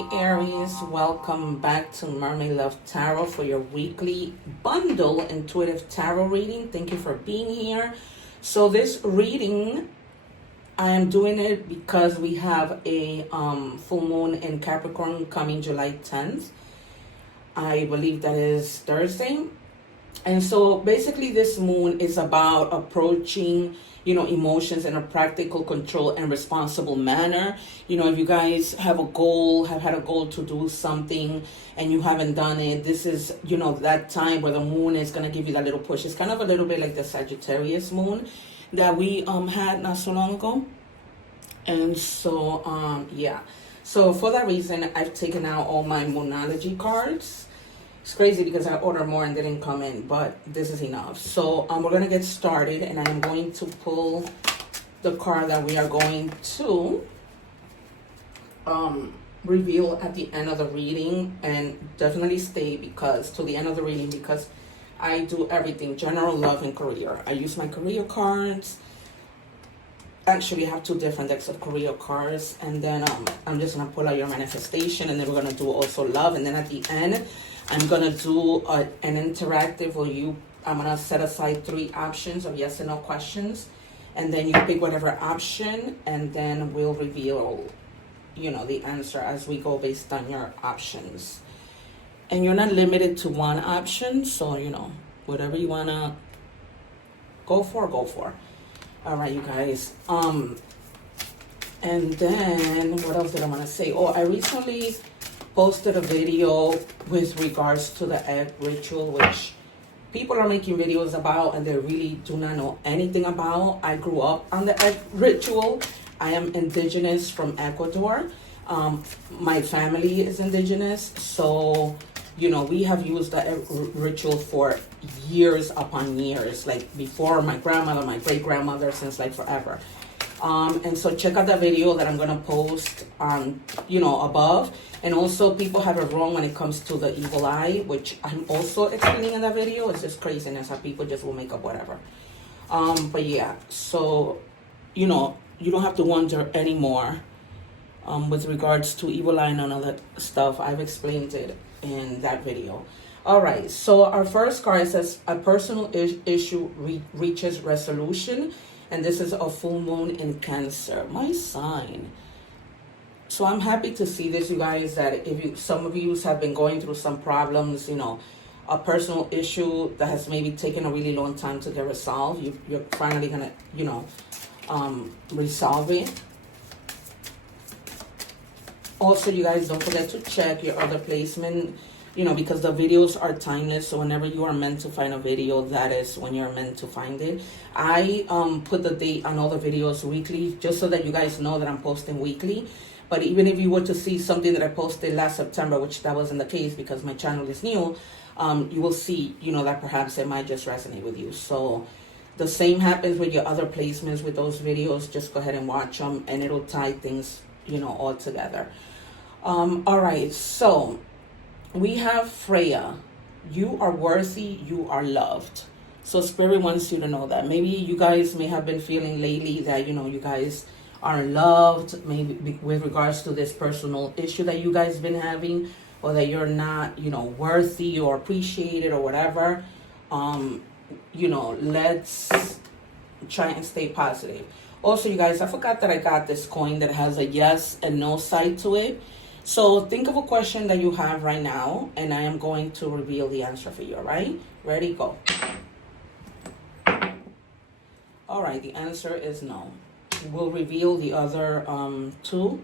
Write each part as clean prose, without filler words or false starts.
Hey Aries, welcome back to Mermaid Love Tarot for your weekly bundle intuitive tarot reading. Thank you for being here. So this reading, I am doing it because we have a full moon in Capricorn coming July 10th. I believe that is Thursday. And so basically this moon is about approaching emotions in a practical, control, and responsible manner. If you guys have had a goal to do something and you haven't done it, this is, that time where the moon is going to give you that little push. It's kind of a little bit like the Sagittarius moon that we had not so long ago. And so, yeah. So for that reason, I've taken out all my Moonology cards. It's crazy because I ordered more and didn't come in, but this is enough. So we're going to get started, and I'm going to pull the card that we are going to reveal at the end of the reading. And definitely stay till the end of the reading, because I do everything, general, love, and career. I use my career cards. Actually, I have two different decks of career cards, and then I'm just going to pull out your manifestation, and then we're going to do also love, and then at the end I'm going to do an interactive where I'm going to set aside 3 options of yes and no questions. And then you pick whatever option, and then we'll reveal, the answer as we go based on your options. And you're not limited to one option. So, whatever you want to go for, go for. All right, you guys. And then what else did I want to say? Oh, I recently posted a video with regards to the egg ritual, which people are making videos about and they really do not know anything about. I grew up on the egg ritual. I am indigenous from Ecuador. My family is indigenous. So, we have used the egg ritual for years upon years, like before my grandmother, my great-grandmother, since like forever. And so check out that video that I'm going to post on, above. And also people have it wrong when it comes to the evil eye, which I'm also explaining in that video. It's just craziness how people just will make up whatever. But yeah, so, you don't have to wonder anymore with regards to evil eye and all that stuff. I've explained it in that video. All right, so our first card says a personal issue reaches resolution. And this is a full moon in Cancer, my sign. So I'm happy to see this, you guys, that some of you have been going through some problems, a personal issue that has maybe taken a really long time to get resolved. You're finally going to, resolve it. Also, you guys, don't forget to check your other placement, because the videos are timeless. So whenever you are meant to find a video, that is when you're meant to find it. I put the date on all the videos weekly, just so that you guys know that I'm posting weekly. But even if you were to see something that I posted last September, which that wasn't the case because my channel is new, you will see, that perhaps it might just resonate with you. So the same happens with your other placements with those videos. Just go ahead and watch them, and it'll tie things, all together. All right, so we have Freya. You are worthy, you are loved. So Spirit wants you to know that. Maybe you guys may have been feeling lately that, you guys are loved, maybe with regards to this personal issue that you guys been having, or that you're not, worthy or appreciated or whatever. Let's try and stay positive. Also, you guys, I forgot that I got this coin that has a yes and no side to it. So think of a question that you have right now, and I am going to reveal the answer for you, all right? Ready, go. All right, the answer is no. We'll reveal the other 2,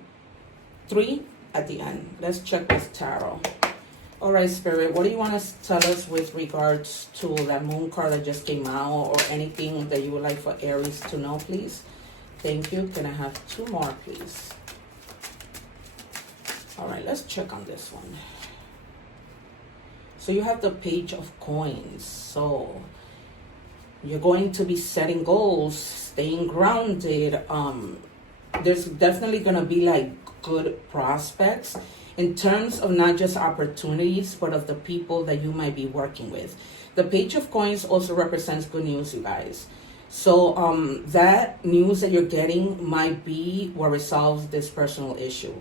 3 at the end. Let's check this tarot. All right, Spirit, what do you want to tell us with regards to that moon card that just came out, or anything that you would like for Aries to know, please? Thank you. Can I have 2 more, please? All right, let's check on this one. So you have the Page of Coins. So you're going to be setting goals, staying grounded. There's definitely going to be like good prospects in terms of not just opportunities, but of the people that you might be working with. The Page of Coins also represents good news, you guys. So that news that you're getting might be what resolves this personal issue.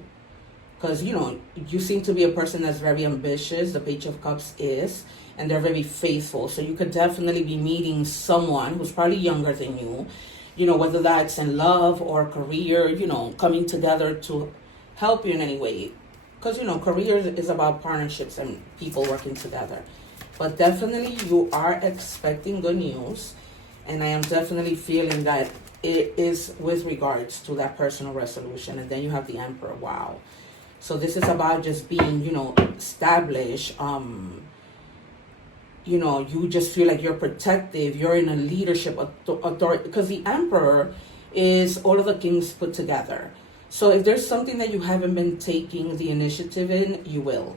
because, you know, you seem to be a person that's very ambitious. The Page of Cups is, and they're very faithful. So you could definitely be meeting someone who's probably younger than you know, whether that's in love or career, you know, coming together to help you in any way. Because, you know, career is about partnerships and people working together. But definitely you are expecting good news. And I am definitely feeling that it is with regards to that personal resolution. And then you have the Emperor. Wow. So this is about just being, you know, established. You know, you just feel like you're protective. You're in a leadership authority. Because the Emperor is all of the kings put together. So if there's something that you haven't been taking the initiative in, you will.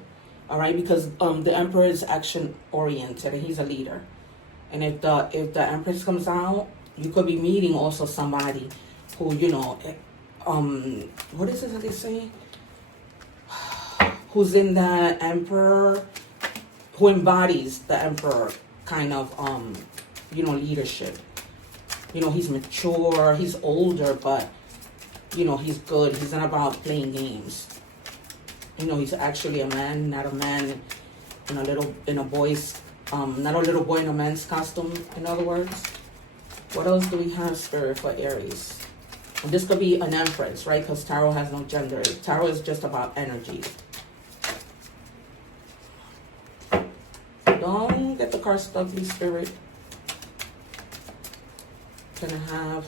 All right? Because the Emperor is action oriented and he's a leader. And if the Empress comes out, you could be meeting also somebody who, you know, what is it that they say? Who's in the Emperor, who embodies the Emperor kind of, you know, leadership. You know, he's mature, he's older, but, you know, he's good. He's not about playing games. You know, he's actually a man, not a man in a boy's, not a little boy in a man's costume, in other words. What else do we have, Spirit, for Aries? And this could be an Empress, right? Because Tarot has no gender. Tarot is just about energy. Don't get the card stuck, please, Spirit. Gonna have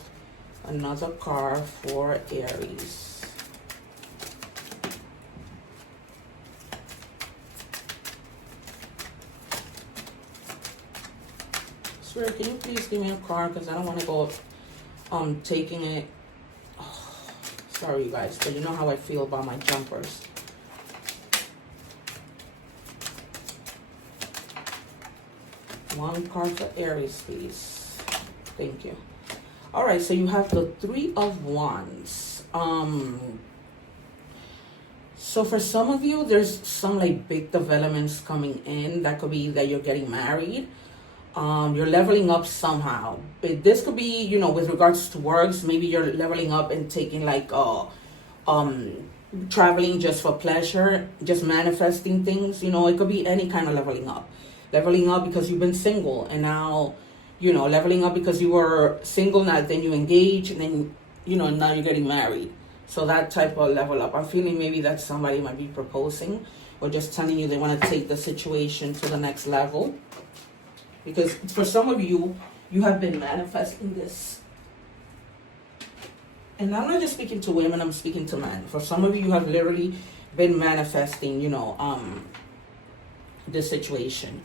another card for Aries. Spirit, can you please give me a card? Because I don't want to go taking it. Oh, sorry, you guys, but you know how I feel about my jumpers. One card for Aries, please. Thank you. All right, so you have the Three of Wands. So for some of you, there's some like big developments coming in. That could be that you're getting married. You're leveling up somehow. But this could be, you know, with regards to works, maybe you're leveling up and taking like traveling just for pleasure, just manifesting things. You know, it could be any kind of leveling up. Leveling up because you've been single, and now, you know, leveling up because you were single, now then you engage, and then, you know, now you're getting married. So that type of level up. I'm feeling maybe that somebody might be proposing or just telling you they want to take the situation to the next level. Because for some of you, you have been manifesting this. And I'm not just speaking to women, I'm speaking to men. For some of you, you have literally been manifesting, you know, this situation.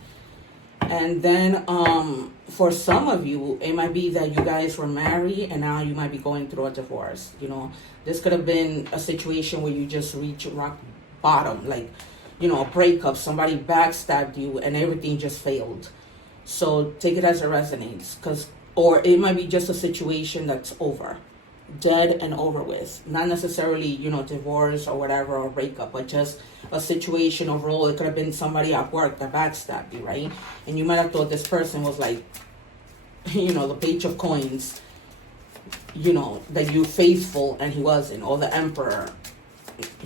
And then for some of you, it might be that you guys were married and now you might be going through a divorce. You know, this could have been a situation where you just reach rock bottom, like, you know, a breakup, somebody backstabbed you and everything just failed. So take it as it resonates, or it might be just a situation that's over, dead and over with. Not necessarily, you know, divorce or whatever, or breakup, but just a situation overall. It could have been somebody at work that backstabbed you, right? And you might have thought this person was like, you know, the Page of Coins, you know, that you faithful and he wasn't, or the Emperor,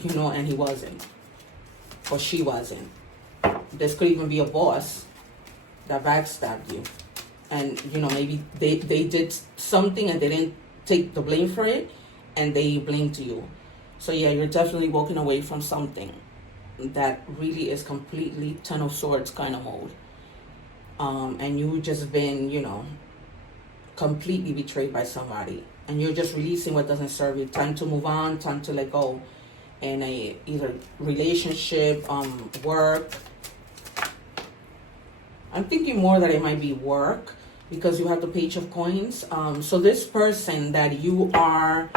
you know, and he wasn't, or she wasn't. This could even be a boss that backstabbed you, and, you know, maybe they did something and they didn't take the blame for it, and they blamed you. So yeah, you're definitely walking away from something that really is completely Ten of Swords kind of mode, and you've just been, you know, completely betrayed by somebody, and you're just releasing what doesn't serve you. Time to move on, time to let go in a either relationship, work. I'm thinking more that it might be work, because you have the Page of Coins. So this person that you are,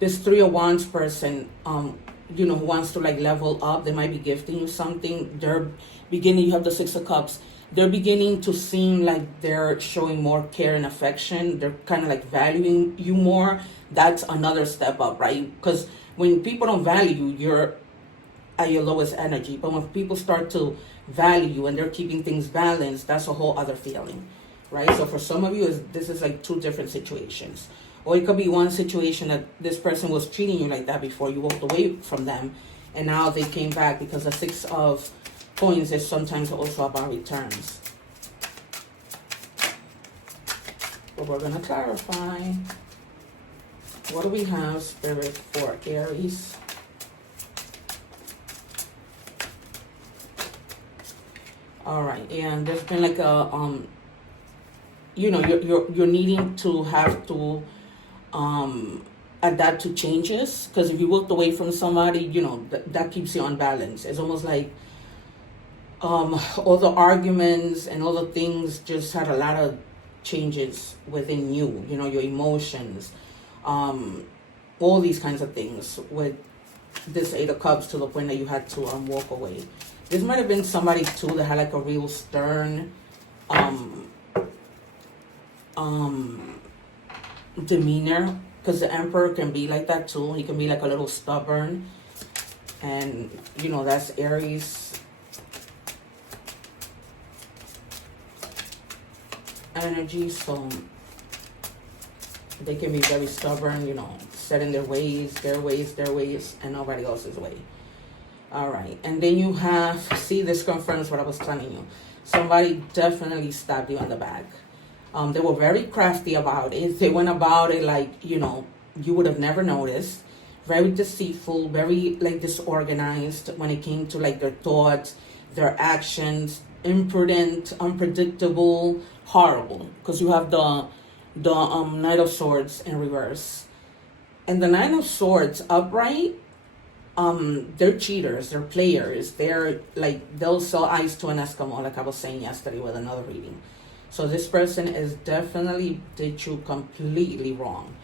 this Three of Wands person, you know, who wants to like level up, they might be gifting you something. They're beginning, you have the Six of Cups. They're beginning to seem like they're showing more care and affection. They're kind of like valuing you more. That's another step up, right? Because when people don't value you, you're at your lowest energy. But when people start to value you and they're keeping things balanced, that's a whole other feeling, right? So for some of you, this is like two different situations. Or it could be one situation that this person was treating you like that before you walked away from them, and now they came back, because the Six of Coins is sometimes also about returns. But we're gonna clarify. What do we have, Spirit, for Aries? All right, and there's been like a you know, you're needing to have to adapt to changes, because if you walked away from somebody, you know, that keeps you on balance. It's almost like all the arguments and all the things just had a lot of changes within you, you know, your emotions, all these kinds of things with this Eight of Cups, to the point that you had to walk away. This might have been somebody too that had like a real stern demeanor, because the Emperor can be like that too. He can be like a little stubborn, and you know, that's Aries energy. So they can be very stubborn, you know, set in their ways, and nobody else's way. All right, and then you have, see, this confirms what I was telling you. Somebody definitely stabbed you in the back. They were very crafty about it. They went about it like, you know, you would have never noticed. Very deceitful, very like disorganized when it came to like their thoughts, their actions, imprudent, unpredictable, horrible. Because you have the Knight of Swords in reverse. And the Nine of Swords upright, they're cheaters, they're players. They're like, they'll sell ice to an Eskimo, like I was saying yesterday with another reading. So this person is definitely did you completely wrong.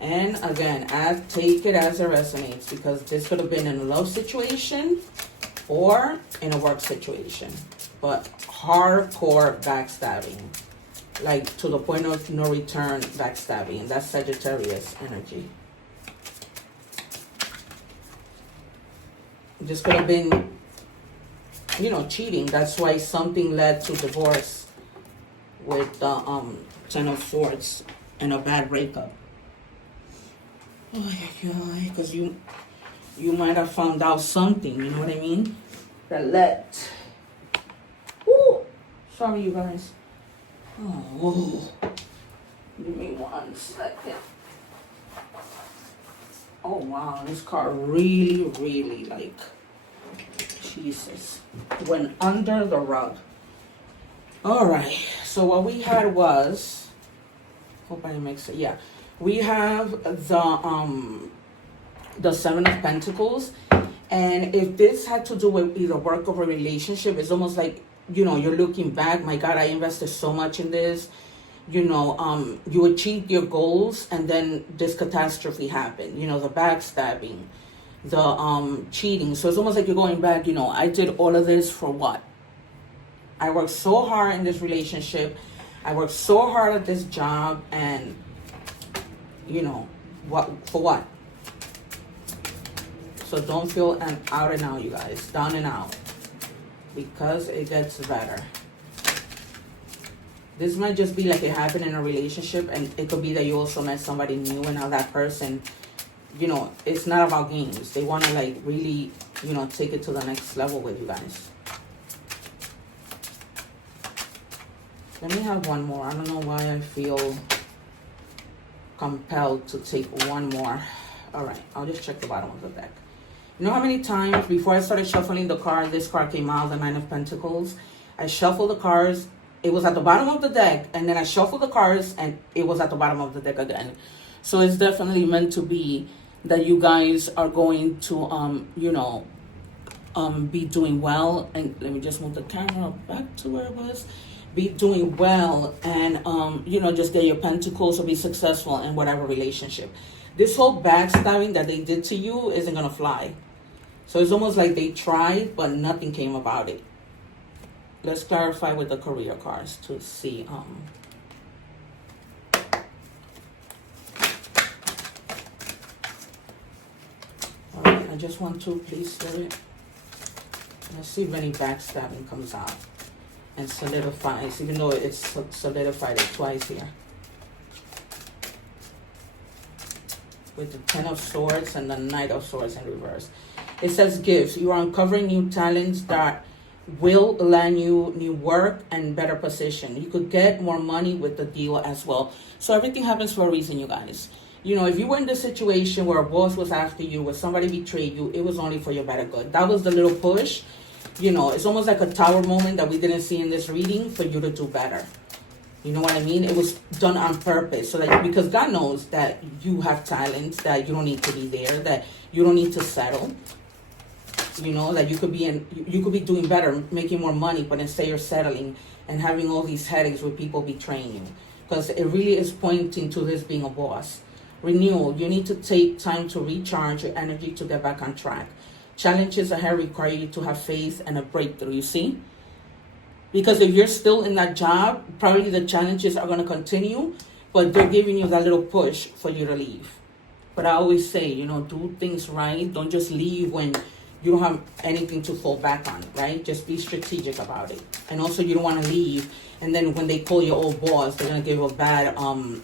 And again, take it as it resonates, because this could have been in a love situation or in a work situation. But hardcore backstabbing, like to the point of no return backstabbing. And that's Sagittarius energy. This could have been, you know, cheating. That's why something led to divorce with the Ten of Swords and a bad breakup. Because you might have found out something, you know what I mean? That led. Ooh, sorry you guys. Oh, give me 1 second. Oh wow, this card really like, Jesus, went under the rug. All right, so what we had was, hope I mix it. Yeah, we have the Seven of Pentacles, and if this had to do with either work or a relationship, it's almost like, you know, you're looking back. My God, I invested so much in this. You know, you achieved your goals, and then this catastrophe happened. You know, the backstabbing, the cheating. So it's almost like you're going back. You know, I did all of this for what? I worked so hard in this relationship. I worked so hard at this job, and you know, what for what? So don't feel out and out, you guys. Down and out, because it gets better. This might just be like it happened in a relationship, and it could be that you also met somebody new, and now that person, you know, it's not about games. They want to like really, you know, take it to the next level with you guys. Let me have one more. I don't know why I feel compelled to take one more. All right, I'll just check the bottom of the deck. You know how many times before I started shuffling the card, this card came out, the Nine of Pentacles. I shuffled the cards. It was at the bottom of the deck, and then I shuffled the cards, and it was at the bottom of the deck again. So it's definitely meant to be that you guys are going to, you know, be doing well. And let me just move the camera back to where it was. Be doing well, and, you know, just get your pentacles or be successful in whatever relationship. This whole backstabbing that they did to you isn't going to fly. So it's almost like they tried, but nothing came about it. Let's clarify with the career cards to see. All right, I just want to, please, Spirit. Let's see if any backstabbing comes out and solidifies, even though it's solidified it twice here. With the Ten of Swords and the Knight of Swords in reverse. It says gifts. You are uncovering new talents that will land you new work and better position. You could get more money with the deal as well. So everything happens for a reason, you guys. You know, if you were in the situation where a boss was after you, where somebody betrayed you, it was only for your better good. That was the little push. You know, it's almost like a tower moment that we didn't see in this reading for you to do better. You know what I mean? It was done on purpose. So that, because God knows that you have talents, that you don't need to be there, that you don't need to settle. You know, that you could be doing better, making more money, but instead you're settling and having all these headaches with people betraying you. Because it really is pointing to this being a boss. Renewal. You need to take time to recharge your energy to get back on track. Challenges ahead require you to have faith and a breakthrough, you see? Because if you're still in that job, probably the challenges are going to continue, but they're giving you that little push for you to leave. But I always say, you know, do things right. Don't just leave when you don't have anything to fall back on, right? Just be strategic about it. And also, you don't want to leave, and then when they call your old boss, they're going to give a bad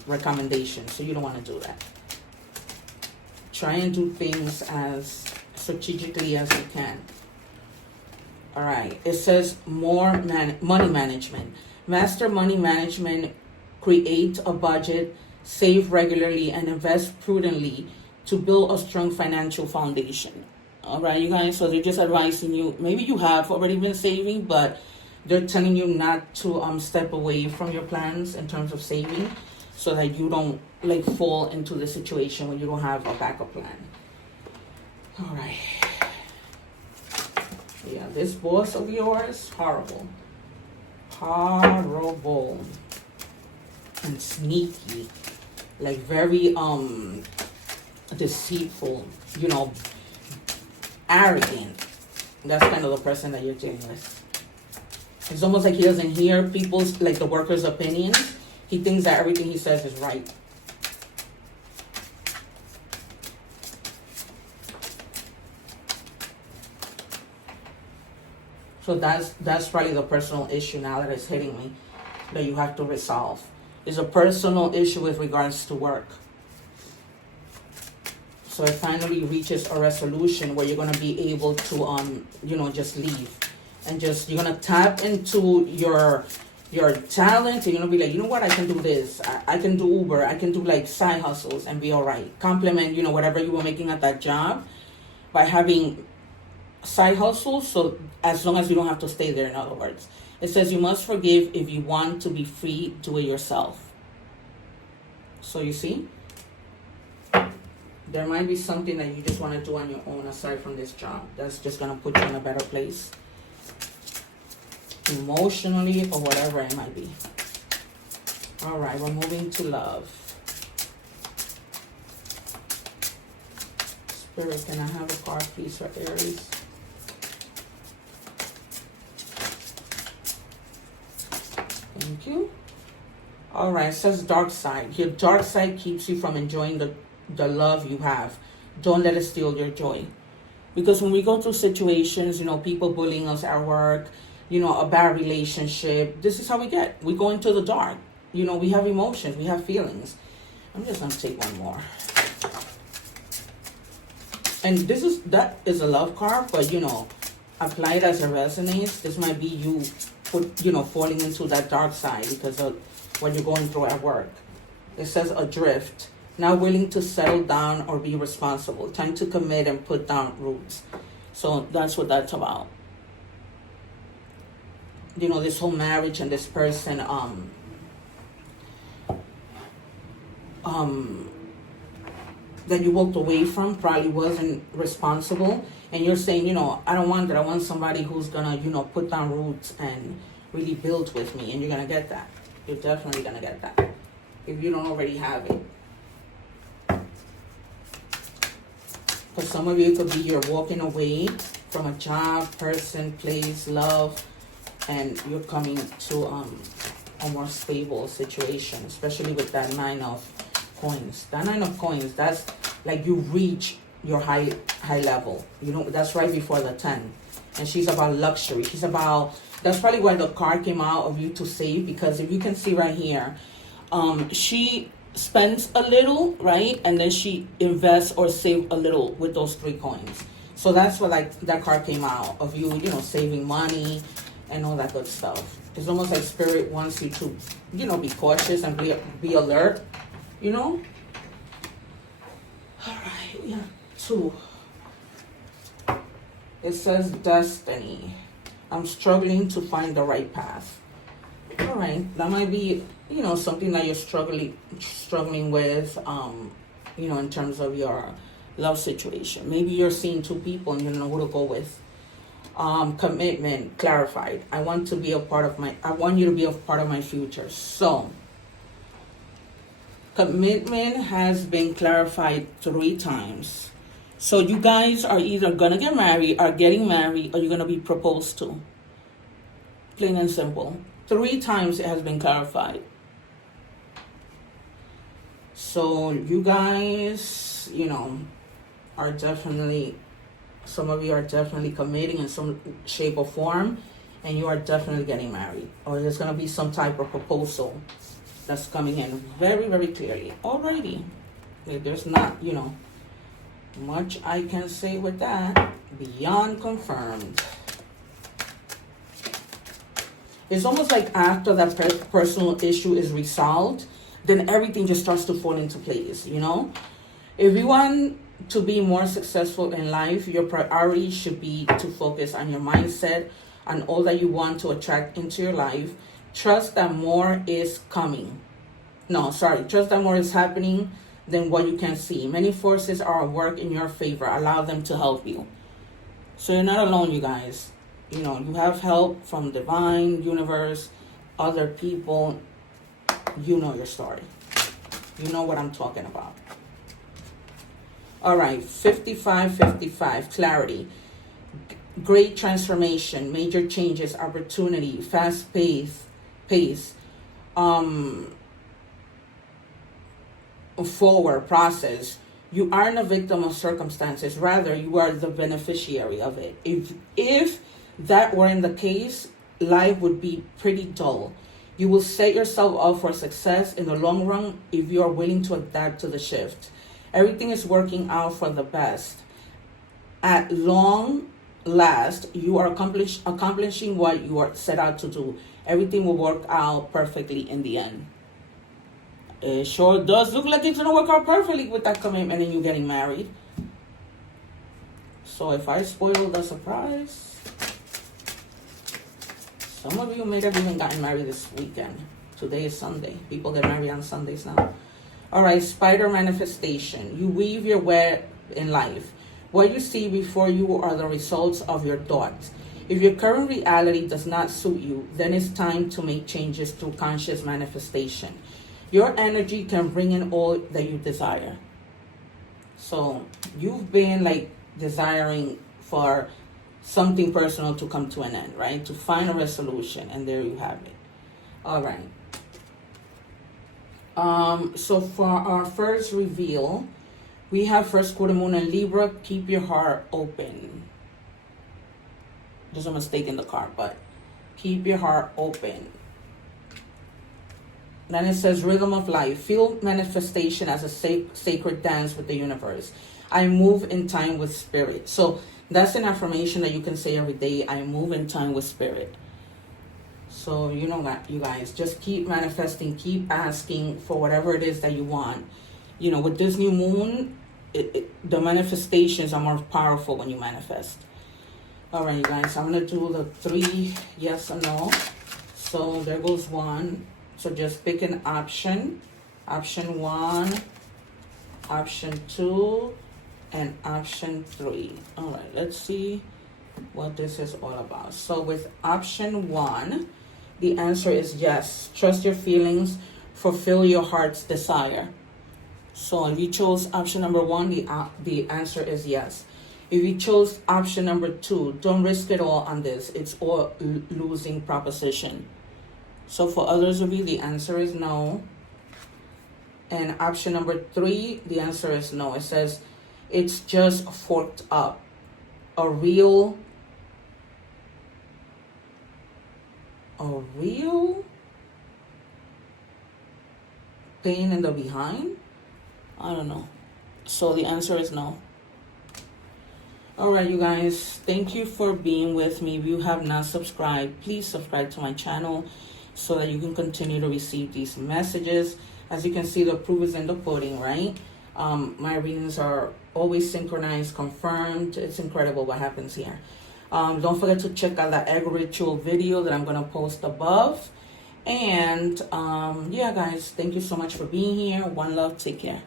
recommendation. So you don't want to do that. Try and do things as strategically as you can. All right. It says more money management. Master money management. Create a budget, save regularly, and invest prudently to build a strong financial foundation. All right, you guys. So they're just advising you. Maybe you have already been saving, but they're telling you not to step away from your plans in terms of saving, so that you don't like fall into the situation when you don't have a backup plan. All right. Yeah, this boss of yours, horrible. Horrible. And sneaky. Like very deceitful, you know, arrogant. That's kind of the person that you're dealing with. It's almost like he doesn't hear people's, like the workers' opinions. He thinks that everything he says is right. So that's probably the personal issue now that is hitting me, that you have to resolve. It's a personal issue with regards to work. So it finally reaches a resolution where you're going to be able to, you know, just leave. And just, you're going to tap into your talent. And you're going to be like, you know what, I can do this. I can do Uber. I can do like side hustles and be all right. Complement, you know, whatever you were making at that job by having side hustles. So as long as you don't have to stay there, in other words. It says you must forgive if you want to be free, do it yourself. So you see? There might be something that you just want to do on your own aside from this job. That's just going to put you in a better place. Emotionally or whatever it might be. All right, we're moving to love. Spirit, can I have a card, please, for Aries? Thank you. All right, it says dark side. Your dark side keeps you from enjoying the love you have. Don't let it steal your joy. Because when we go through situations, you know, people bullying us at work, you know, a bad relationship, this is how we get. We go into the dark. You know, we have emotions, we have feelings. I'm just going to take one more. And that is a love card, but, you know, apply it as it resonates. This might be you, falling into that dark side because of what you're going through at work. It says adrift. Not willing to settle down or be responsible. Time to commit and put down roots. So that's what that's about. You know, this whole marriage and this person, that you walked away from probably wasn't responsible. And you're saying, you know, I don't want that. I want somebody who's gonna, you know, put down roots and really build with me. And you're gonna get that. You're definitely gonna get that. If you don't already have it. For some of you, it could be you're walking away from a job, person, place, love, and you're coming to a more stable situation, especially with that 9 of coins. That 9 of coins, that's like you reach your high level. You know, that's right before the 10. And she's about luxury. She's about, that's probably why the card came out of you to save, because if you can see right here, she spends a little, right? And then she invests or save a little with those 3 coins. So that's what, like, that card came out of you, you know, saving money and all that good stuff. It's almost like Spirit wants you to, you know, be cautious and be alert, you know. All right, we have 2. It says destiny. I'm struggling to find the right path. All right, that might be, you know, something that you're struggling with, you know, in terms of your love situation. Maybe you're seeing 2 people and you don't know who to go with. Commitment clarified. I want you to be a part of my future. So commitment has been clarified 3 times. So you guys are either gonna get married, are getting married, or you're gonna be proposed to. Plain and simple. 3 times it has been clarified. So you guys, you know, are definitely, some of you are definitely committing in some shape or form, and you are definitely getting married. Or there's going to be some type of proposal that's coming in very, very clearly. Alrighty. There's not, you know, much I can say with that. Beyond confirmed. It's almost like after that personal issue is resolved, then everything just starts to fall into place, you know? If you want to be more successful in life, your priority should be to focus on your mindset, on all that you want to attract into your life. Trust that more is coming. Trust that more is happening than what you can see. Many forces are at work in your favor. Allow them to help you. So you're not alone, you guys. You know, you have help from divine, universe, other people. You know your story. You know what I'm talking about. All right, 55-55, clarity. Great transformation, major changes, opportunity, fast pace, forward process. You aren't a victim of circumstances. Rather, you are the beneficiary of it. If that weren't the case, life would be pretty dull. You will set yourself up for success in the long run if you are willing to adapt to the shift. Everything is working out for the best. At long last, you are accomplishing what you are set out to do. Everything will work out perfectly in the end. It sure does look like it's going to work out perfectly with that commitment and you getting married. So if I spoil the surprise, some of you may have even gotten married this weekend. Today is Sunday. People get married on Sundays now. All right, spider manifestation. You weave your web in life. What you see before you are the results of your thoughts. If your current reality does not suit you, then it's time to make changes through conscious manifestation. Your energy can bring in all that you desire. So you've been like desiring for something personal to come to an end, right? To find a resolution, and there you have it. All right. So for our first reveal, we have first quarter moon in Libra. Keep your heart open. There's a mistake in the card, but keep your heart open. Then it says rhythm of life. Feel manifestation as a sacred dance with the universe. I move in time with spirit. So that's an affirmation that you can say every day. I move in time with spirit. So you know what, you guys, just keep manifesting, keep asking for whatever it is that you want. You know, with this new moon, the manifestations are more powerful when you manifest. All right, guys, I'm going to do the 3 yes or no. So there goes 1. So just pick an option. Option 1, option 2, and option 3. All right, let's see what this is all about. So with option 1, the answer is yes. Trust your feelings, fulfill your heart's desire. So if you chose option number 1, the answer is yes. If you chose option number 2, don't risk it all on this. It's all losing proposition. So for others of you, the answer is no. And option number 3, the answer is no. It says it's just forked up. A real pain in the behind? I don't know. So the answer is no. All right, you guys, thank you for being with me. If you have not subscribed, please subscribe to my channel so that you can continue to receive these messages. As you can see, the proof is in the pudding, right? My readings are always synchronized, confirmed. It's incredible what happens here. Don't forget to check out the egg ritual video that I'm going to post above. And yeah, guys, thank you so much for being here. One love. Take care.